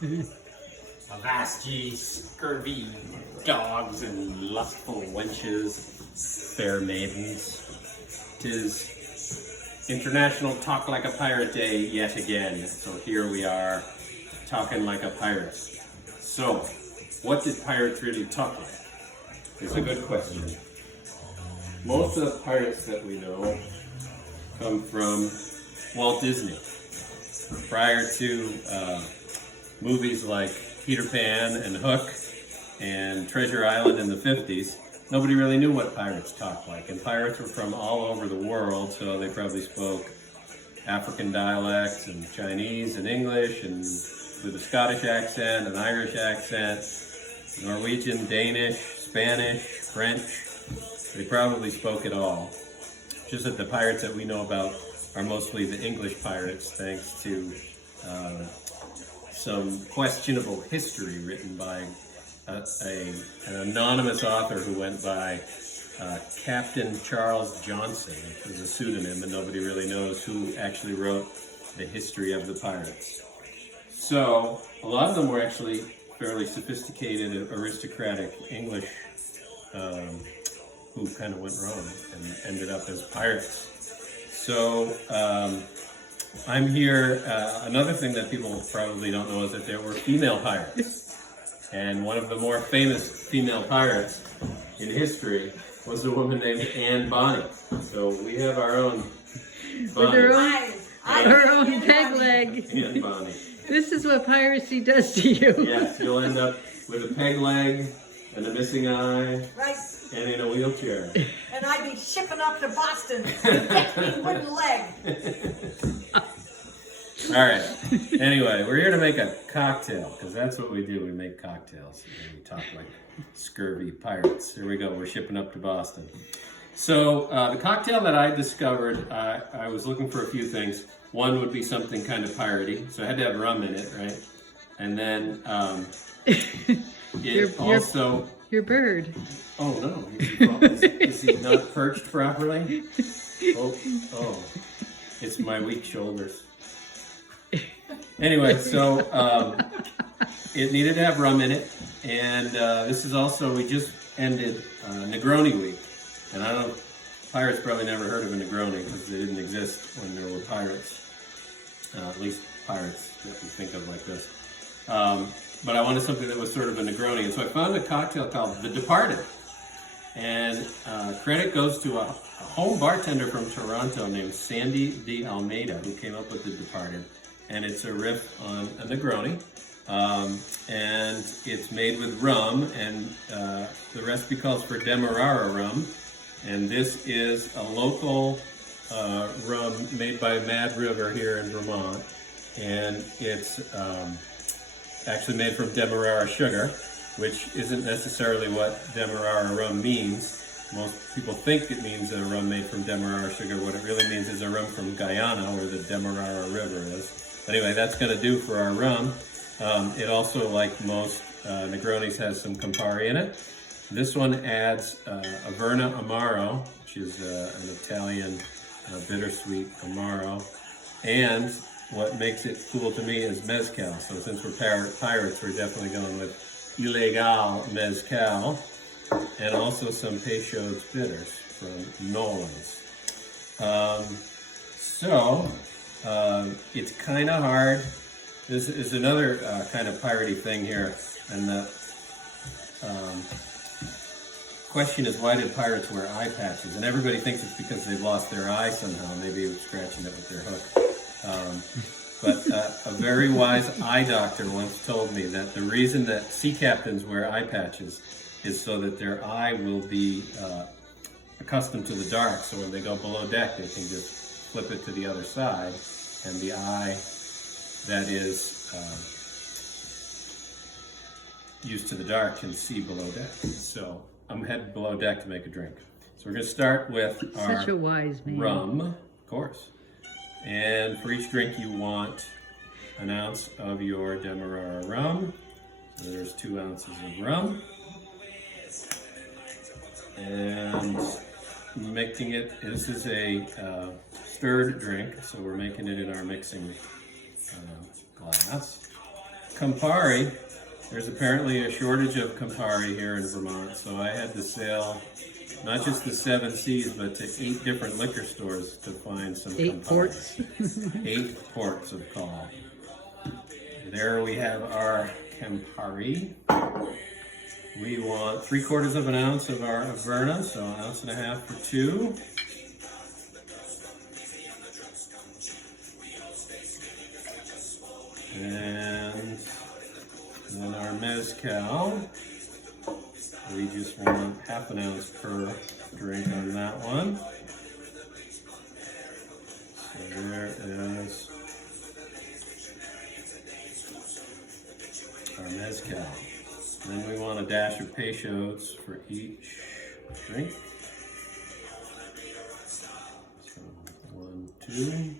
Avast ye scurvy dogs and lustful wenches, fair maidens. 'Tis International Talk Like a Pirate Day yet again. So here we are, talking like a pirate. So, what did pirates really talk like? It's a good question. Most of the pirates that we know come from Walt Disney. Prior to movies like Peter Pan and Hook and Treasure Island in the 50s, nobody really knew what pirates talked like. And pirates were from all over the world, so they probably spoke African dialects and Chinese and English and with a Scottish accent, an Irish accent, Norwegian, Danish, Spanish, French. They probably spoke it all. Just that the pirates that we know about are mostly the English pirates, thanks to some questionable history written by an anonymous author who went by Captain Charles Johnson, which was a pseudonym, and nobody really knows who actually wrote the history of the pirates. So, a lot of them were actually fairly sophisticated, aristocratic English who kind of went wrong and ended up as pirates. So, I'm here, another thing that people probably don't know is that there were female pirates. And one of the more famous female pirates in history was a woman named Anne Bonny. So we have our own Bonny. With her own peg leg. Anne Bonny. This is what piracy does to you. Yes, you'll end up with a peg leg and a missing eye. Right. And in a wheelchair. And I'd be shipping up to Boston with a wooden leg. All right. Anyway, we're here to make a cocktail, because that's what we do. We make cocktails. And we talk like scurvy pirates. Here we go. We're shipping up to Boston. So the cocktail that I discovered, I was looking for a few things. One would be something kind of piratey, so I had to have rum in it, right? And then Your bird. Oh no! Is he not perched properly? Oh! It's my weak shoulders. Anyway, so it needed to have rum in it, and this is also, we just ended Negroni week, and I don't know, pirates probably never heard of a Negroni because they didn't exist when there were pirates, at least pirates that we think of like this. But I wanted something that was sort of a Negroni, and so I found a cocktail called The Departed, and credit goes to a home bartender from Toronto named Sandy de Almeida who came up with The Departed. And it's a riff on a Negroni, and it's made with rum, and the recipe calls for Demerara rum, and this is a local rum made by Mad River here in Vermont, and it's actually made from Demerara sugar, which isn't necessarily what Demerara rum means. Most people think it means a rum made from Demerara sugar. What it really means is a rum from Guyana, where the Demerara River is. Anyway, that's going to do for our rum. It also, like most Negronis, has some Campari in it. This one adds Averna Amaro, which is an Italian bittersweet Amaro. And what makes it cool to me is mezcal. So since we're pirates, we're definitely going with Ilegal mezcal. And also some Peychaud's bitters from Nolan's. It's kind of hard. This is another kind of piratey thing here, and the question is, why did pirates wear eye patches? And everybody thinks it's because they've lost their eye somehow, maybe scratching it with their hook. But a very wise eye doctor once told me that the reason that sea captains wear eye patches is so that their eye will be accustomed to the dark, so when they go below deck, they can just flip it to the other side, and the eye that is used to the dark can see below deck. So I'm headed below deck to make a drink. So we're going to start with our Such a wise man. rum, of course. And for each drink you want an ounce of your Demerara rum. So there's 2 ounces of rum. And mixing it, this is a stirred drink, so we're making it in our mixing glass. Campari. There's apparently a shortage of Campari here in Vermont, so I had to sail not just the 7 seas, but to 8 different liquor stores to find some 8 Campari. ports. 8 ports of call. There we have our Campari. We want 3/4 of an ounce of our Averna, so 1.5 ounces for 2. And then our mezcal. We just want 1/2 ounce per drink on that one. So there is our mezcal. Then we want a dash of Peychaud's for each drink. So 1, 2.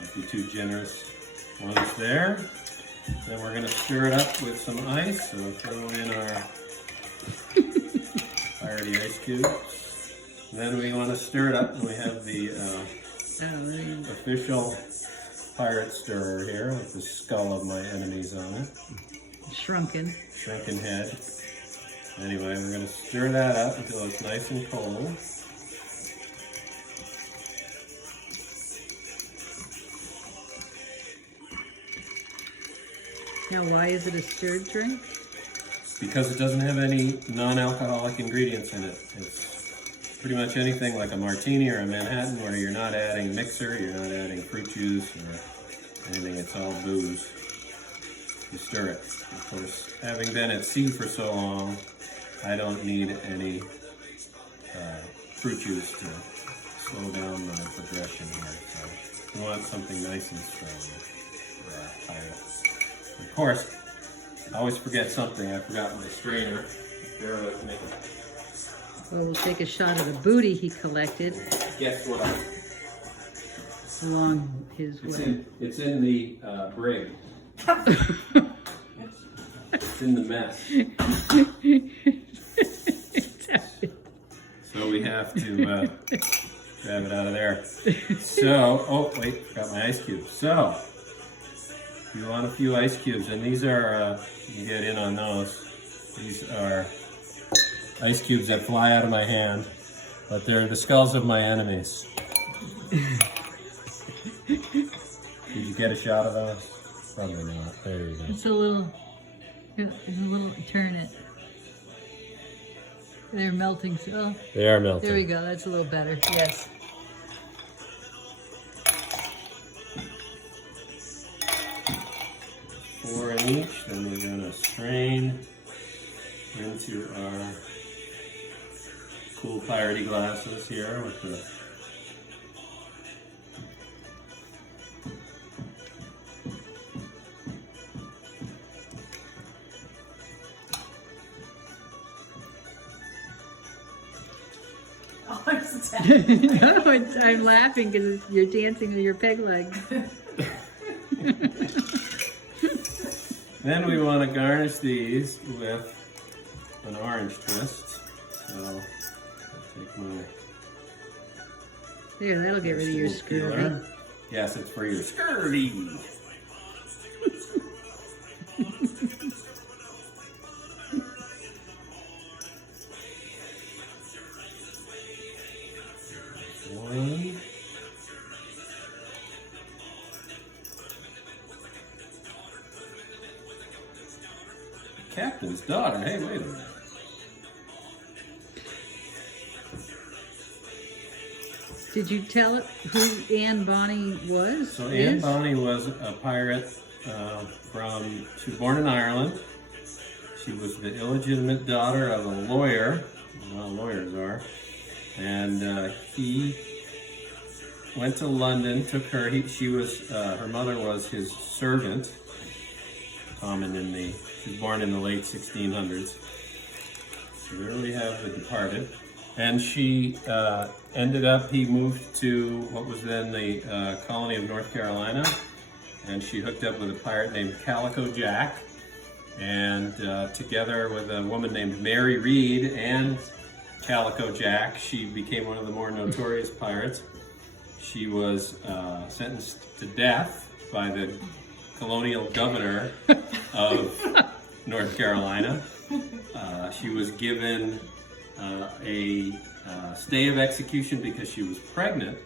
Might be too generous ones there. Then we're going to stir it up with some ice. So we'll throw in our fiery ice cubes. Then we want to stir it up, and we have the official pirate stirrer here with the skull of my enemies on it. Shrunken head. Anyway, we're going to stir that up until it's nice and cold. Now, why is it a stirred drink? Because it doesn't have any non-alcoholic ingredients in it. It's pretty much anything like a martini or a Manhattan where you're not adding mixer, you're not adding fruit juice or anything. It's all booze. You stir it. Of course, having been at sea for so long, I don't need any fruit juice to slow down my progression here. So we want something nice and strong. Of course, I always forget something. I forgot my strainer. Bear with me. Well, we'll take a shot of the booty he collected Guess what? along his way. It's in the brig. It's in the mess. So we have to grab it out of there. So, oh wait, got my ice cubes. So, you want a few ice cubes, and these are, you get in on those. These are ice cubes that fly out of my hand, but they're the skulls of my enemies. Did you get a shot of those? Probably not. There you go. It's a little, turn it. They're melting, so. They are melting. There we go, that's a little better, yes. 4 in each, then we're going to strain into our cool piratey glasses here with the No, I'm laughing because you're dancing with your peg leg. Then we want to garnish these with an orange twist. So I'll take my There, that'll get rid of your vegetable scurvy. peeler. Yes, it's for your scurvy. One. Captain's daughter. Hey, wait a minute. Did you tell it who Anne Bonny was? So Anne Bonny was a pirate she was born in Ireland. She was the illegitimate daughter of a lawyer, all lawyers are, and he went to London, took her, her mother was his servant, she was born in the late 1600s. So there we have The Departed. And she he moved to what was then the colony of North Carolina, and she hooked up with a pirate named Calico Jack, and together with a woman named Mary Read and Calico Jack, she became one of the more notorious pirates. She was sentenced to death by the colonial governor of North Carolina. She was given a stay of execution because she was pregnant,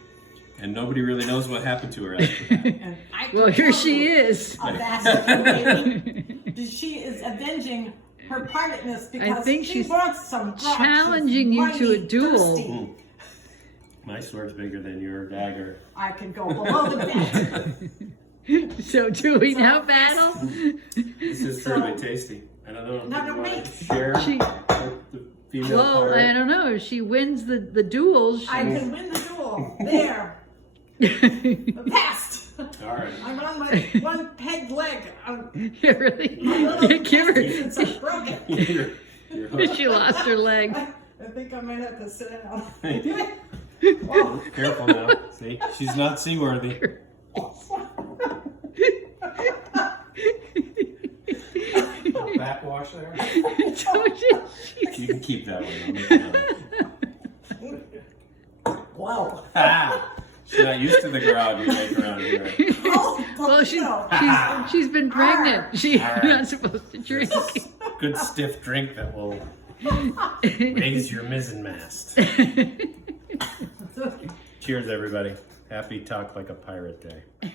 and nobody really knows what happened to her after that. And I can Well, here tell she you is. a Boston lady, she is avenging her partnerness because think she she's wants some drugs. challenging you to a Mighty duel. thirsty. My sword's bigger than your dagger. I can go below the belt. So do we now battle? This is So- truly tasty. I don't know if Not you a want week. to share She- with the female Well, I pirate. don't know. If she wins the duels, I can win the duel. There. Past. All right. I'm on my one peg leg. yeah, really? My little Give her- pieces are broken. You're hooked. she lost her leg. I think I might have to sit down. Oh, careful now. See, she's not seaworthy. Backwash there. You can keep that one. I'll make it up. Whoa. Ah, she's not used to the garage you make around here. Oh, Well, she's been pregnant. She's not supposed to drink. This is good stiff drink that will raise your mizzen mast. Cheers, everybody. Happy Talk Like a Pirate Day.